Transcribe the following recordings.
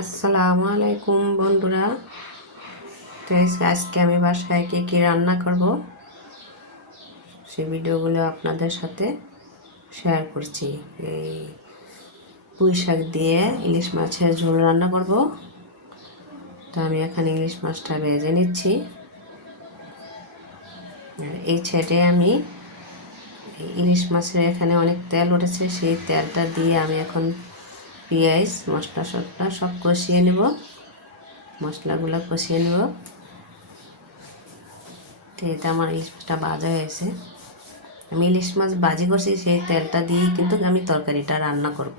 আসসালামু আলাইকুম বন্ধুরা। তো আজকে আমি বাসায় কি রান্না করব সেই ভিডিওগুলো আপনাদের সাথে শেয়ার করছি। এই পুঁই শাক দিয়ে ইলিশ মাছের ঝোল রান্না করব। তো আমি এখানে ইলিশ মাছটা ভেজে নিচ্ছি। আর এই ছেটে আমি ইলিশ মাছের এখানে অনেক তেল উঠেছে, সেই তেলটা দিয়ে আমি এখন পেঁয়াজ মশলা সব কষিয়ে নেব। মশলাগুলো কষিয়ে নেব। তো এটা আমার ইলিশ মাছটা ভাজা হয়েছে। আমি ইলিশ মাছ ভাজি করছি, সেই তেলটা দিয়েই কিন্তু আমি তরকারিটা রান্না করব।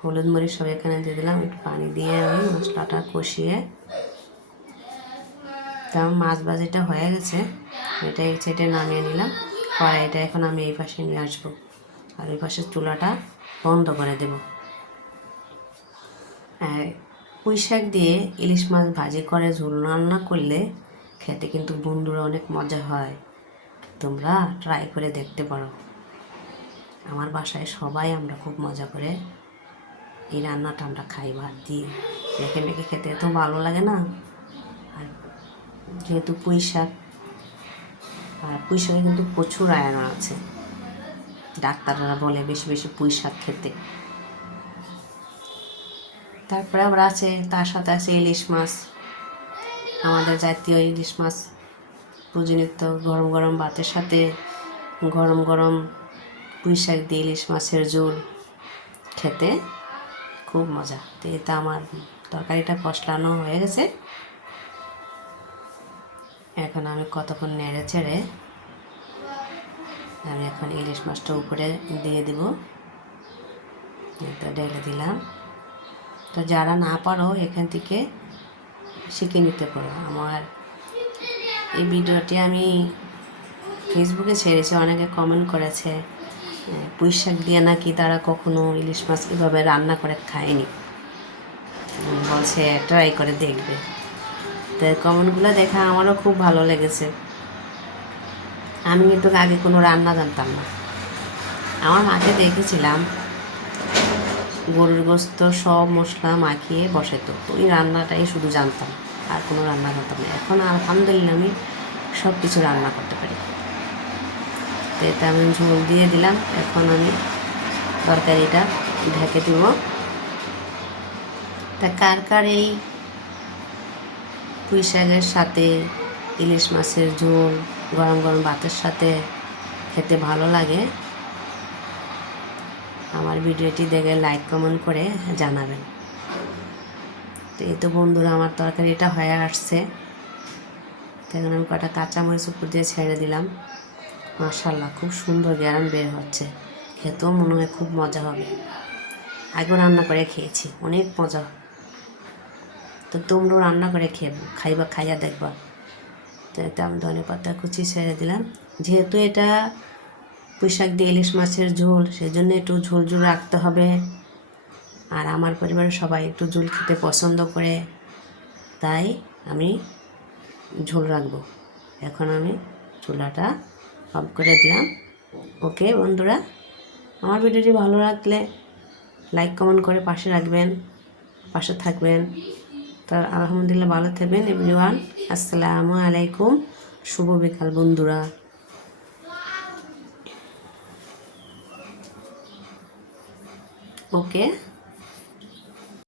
হলুদ মরিচ সব এখানে দিয়ে দিলাম, একটু পানি দিয়ে আমি মশলাটা কষিয়ে। তা মাছ ভাজিটা হয়ে গেছে, এটা এই সাইডে নামিয়ে নিলাম। কড়াইটা এখন আমি এই পাশে নিয়ে আসবো, আর এই পাশে চুলাটা বন্ধ করে দেব। পুঁই শাক দিয়ে ইলিশ মাছ ভাজি করে ঝোল রান্না করলে খেতে কিন্তু বন্ধুরা অনেক মজা হয়। তোমরা ট্রাই করে দেখতে পারো। আমার বাসায় সবাই আমরা খুব মজা করে এই রান্নাটা আমরা খাই ভাত দিয়ে। মেখে মেখে খেতে এত ভালো লাগে না। আর যেহেতু পুঁই শাক, আর পুঁই শাকে কিন্তু প্রচুর আয়রন আছে। ডাক্তাররা বলে বেশি বেশি পুঁই শাক খেতে। তারপরে আবার আছে, তার সাথে আছে ইলিশ মাছ, আমাদের জাতীয় ইলিশ মাছ। প্রতিনিয়ত গরম গরম ভাতের সাথে গরম গরম পুঁই শাক দিয়ে ইলিশ মাছের ঝোল খেতে খুব মজা। তো এটা আমার তরকারিটা কষলানো হয়ে গেছে। এখন আমি কতক্ষণ নেড়ে চেড়ে আমি এখন ইলিশ মাছটা উপরে দিয়ে দেব। এটা ঢেলে দিলাম। তো যারা না পারো এখান থেকে শিখে নিতে পারো। আমার এই ভিডিওটি আমি ফেসবুকে ছেড়েছি, অনেকে কমেন্ট করেছে পুঁই শাক দিয়ে নাকি তারা কখনো ইলিশ মাছ কীভাবে রান্না করে খায়নি, বলছে ট্রাই করে দেখবে। তো কমেন্টগুলো দেখা আমারও খুব ভালো লেগেছে। আমি কিন্তু আগে কোনো রান্না জানতাম না। আমার মাকে দেখেছিলাম গরুর গোস্ত সব মশলা মাখিয়ে বসে, তো ওই রান্নাটাই শুধু জানতাম, আর কোনো রান্না জানতাম না। এখন আলহামদুলিল্লাহ আমি সব কিছু রান্না করতে পারি। তো এটা আমি ঝোল দিয়ে দিলাম। এখন আমি তরকারিটা ঢেকে দেব। তা কার কার এই পুঁই শাকের সাথে ইলিশ মাছের ঝোল গরম গরম ভাতের সাথে খেতে ভালো লাগে, আমার ভিডিওটি দেখে লাইক কমেন্ট করে জানাবেন। তো এই তো বন্ধুরা, আমার তরকারিটা হয়ে আসছে। তখন আমি কটা কাঁচামরিচ উপর দিয়ে ছেড়ে দিলাম। মাশাআল্লাহ, খুব সুন্দর গ্যারান বের হচ্ছে। খেতেও মনে হয় খুব মজা হবে। আগেও রান্না করে খেয়েছি, অনেক মজা। তো তোমরাও রান্না করে খাইয়া দেখবা। তো এতে আমি ধনেপাতা কুচি ছেড়ে দিলাম। যেহেতু এটা পুঁই শাক দিয়ে ইলিশ মাছের ঝোল, সেই জন্য একটু ঝোল ঝোল রাখতে হবে। আর আমার পরিবারের সবাই একটু ঝোল খেতে পছন্দ করে, তাই আমি ঝোল রাখবো। এখন আমি চুলাটা অফ করে দিলাম। ওকে বন্ধুরা, আমার ভিডিওটি ভালো লাগলে লাইক কমেন্ট করে পাশে থাকবেন। তো আলহামদুলিল্লাহ, ভালো থাকবেন এভরিওয়ান। আসসালামু আলাইকুম, শুভ বিকাল বন্ধুরা। ওকে।